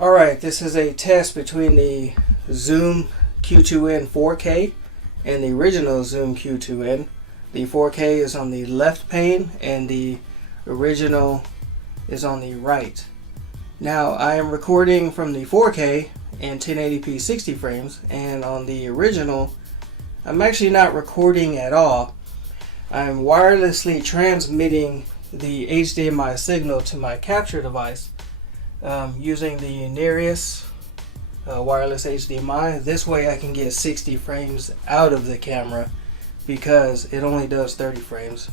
Alright, this is a test between the Zoom Q2n-4K and the original Zoom Q2n. The 4K is on the left pane and the original is on the right. Now I am recording from the 4K and 1080p 60 frames, and on the original I'm actually not recording at all. I'm wirelessly transmitting the HDMI signal to my capture device using the Nereus wireless HDMI. This way I can get 60 frames out of the camera because it only does 30 frames.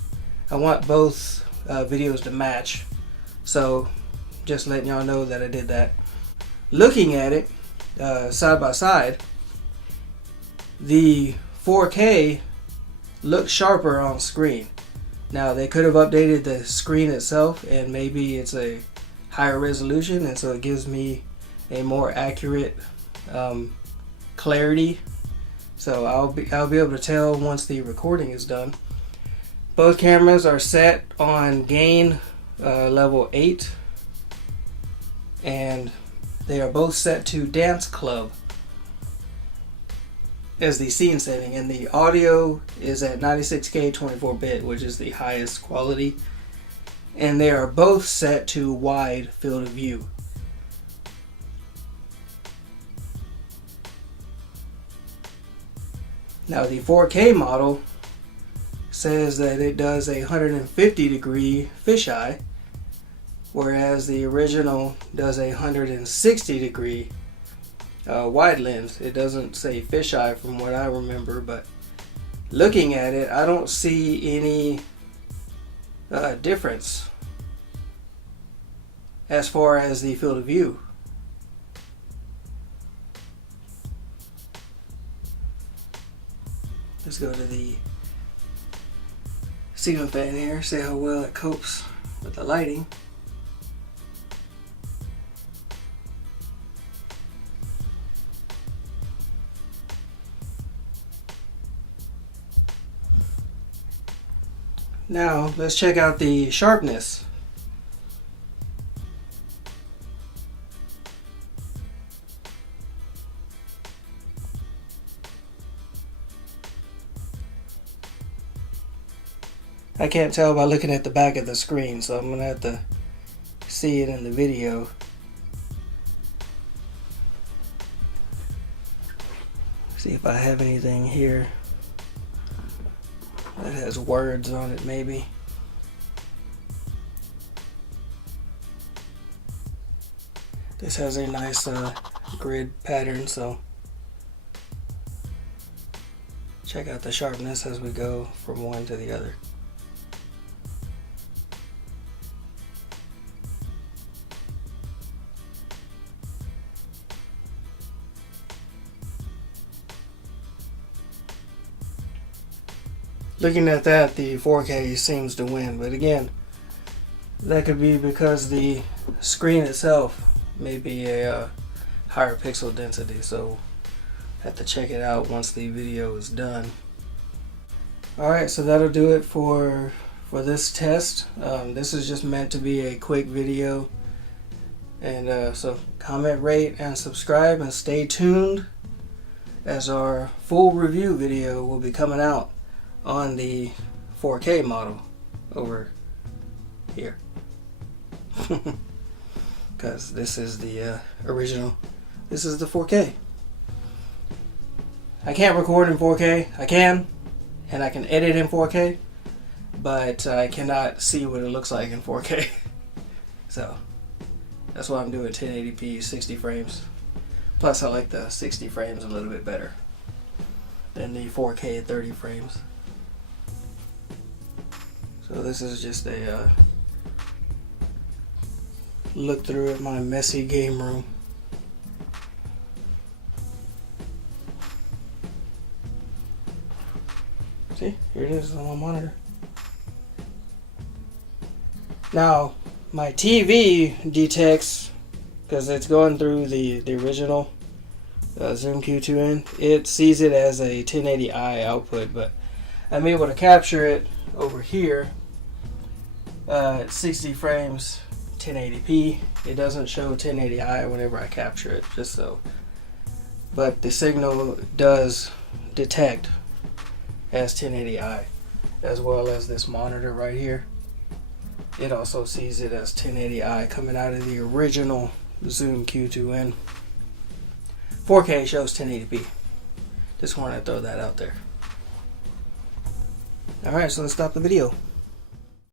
I want both videos to match, so just letting y'all know that I did that. Looking at it side by side, the 4K looks sharper on screen. Now they could have updated the screen itself, and maybe it's a higher resolution, and so it gives me a more accurate clarity. So I'll be able to tell once the recording is done. Both cameras are set on gain level 8, and they are both set to Dance Club as the scene setting, and the audio is at 96K 24-bit, which is the highest quality, and they are both set to wide field of view. Now the 4K model says that it does a 150 degree fisheye, whereas the original does a 160 degree wide lens. It doesn't say fisheye from what I remember, but looking at it, I don't see any difference as far as the field of view. Let's go to the ceiling fan here, see how well it copes with the lighting. Now let's check out the sharpness. I can't tell by looking at the back of the screen, so I'm gonna have to see it in the video. See if I have anything here that has words on it, maybe. This has a nice grid pattern, so check out the sharpness as we go from one to the other. Looking at that, the 4K seems to win, but again, that could be because the screen itself may be a higher pixel density, so I have to check it out once the video is done. Alright, so that'll do it for this test. This is just meant to be a quick video, and so comment, rate, and subscribe, and stay tuned as our full review video will be coming out on the 4K model over here, because this is the original. This is the 4K. I can't record in 4K. I can, and I can edit in 4K, but I cannot see what it looks like in 4K. So that's why I'm doing 1080p 60 frames. Plus I like the 60 frames a little bit better than the 4K 30 frames. So this is just a look through at my messy game room. See, here it is on my monitor. Now, my TV detects, because it's going through the original Zoom Q2n, it sees it as a 1080i output, but I'm able to capture it over here at 60 frames 1080p. It doesn't show 1080i whenever I capture it, just so. But the signal does detect as 1080i, as well as this monitor right here. It also sees it as 1080i coming out of the original Zoom Q2n. 4K shows 1080p. Just wanted to throw that out there. Alright, so let's stop the video.